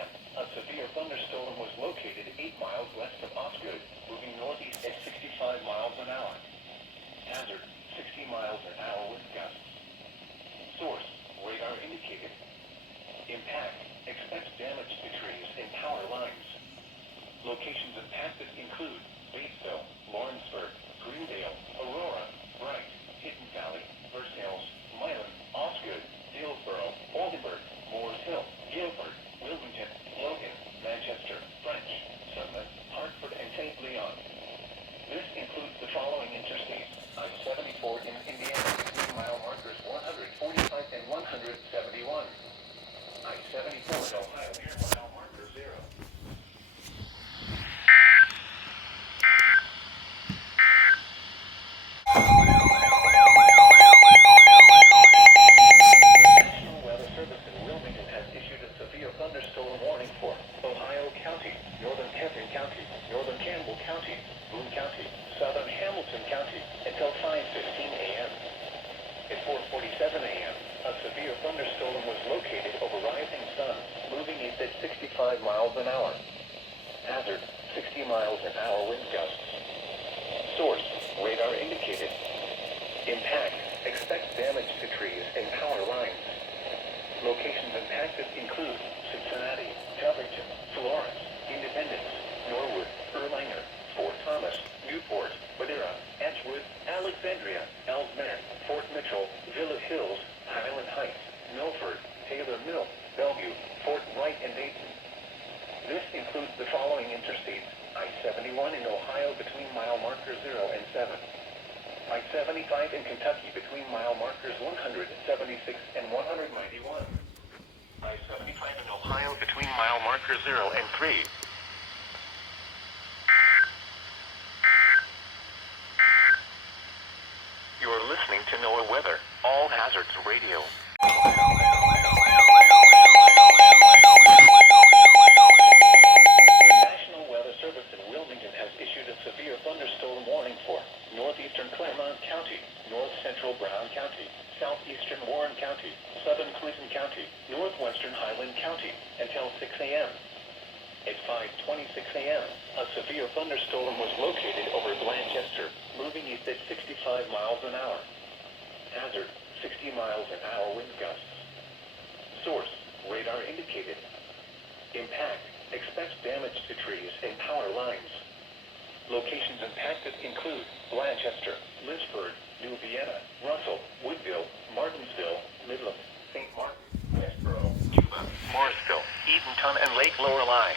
a.m., a severe thunderstorm was located 8 miles west of Osgood, moving northeast at 65 miles an hour. Hazard, 60 miles an hour wind gusts. Source, radar indicated. Impact, expects damage to trees and power lines. Locations impacted include Batesville, Lawrenceburg, Greendale, Aurora, Bright, Hidden Valley, Versailles, Milan, Osgood, Dillsboro, Oldenburg, Moores Hill, Guilford, Wilmington, Logan, Manchester, French, Sutton, Hartford, and St. Leon. This includes the following interstates: I-74 in Indiana between mile markers 145 and 171. I-74 in Ohio near mile marker 0. Thunderstorm warning for Ohio County, northern Kentton County, northern Campbell County, Boone County, southern Hamilton County until 5:15 a.m. At 4:47 a.m., a severe thunderstorm was located over rising sun, moving east at 65 miles an hour. Hazard, 60 miles an hour wind gusts. Source, radar indicated. Impact, expects damage to trees and power lines. Locations impacted include Cincinnati, Covington, Florence, Independence, Norwood, Erlanger, Fort Thomas, Newport, Madera, Edgewood, Alexandria, Ellesmere, Fort Mitchell, Villa Hills, Highland Heights, Milford, Taylor Mill, Bellevue, Fort Wright, and Dayton. This includes the following interstates: I-71 in Ohio between mile markers 0 and 7. I-75 in Kentucky between mile markers 176 and 191. I-75 in Ohio between mile markers 0 and 3. You are listening to NOAA Weather, All Hazards Radio. The National Weather Service in Wilmington has issued a severe thunderstorm warning for northeastern Claremont County, north central Brown County, southeastern Warren County, southern Clinton County, northwestern Highland County until 6 a.m. At 5:26 a.m., a severe thunderstorm was located over Blanchester, moving east at 65 miles an hour. Hazard, 60 miles an hour wind gusts. Source, radar indicated. Impact, expects damage to trees and power lines. Locations impacted include Blanchester, Lynchburg, New Vienna, Russell, Woodville, Martinsville, Midland, St. Martin, Westboro, Cuba, Morrisville, Eatonton, and Lake Lorelei.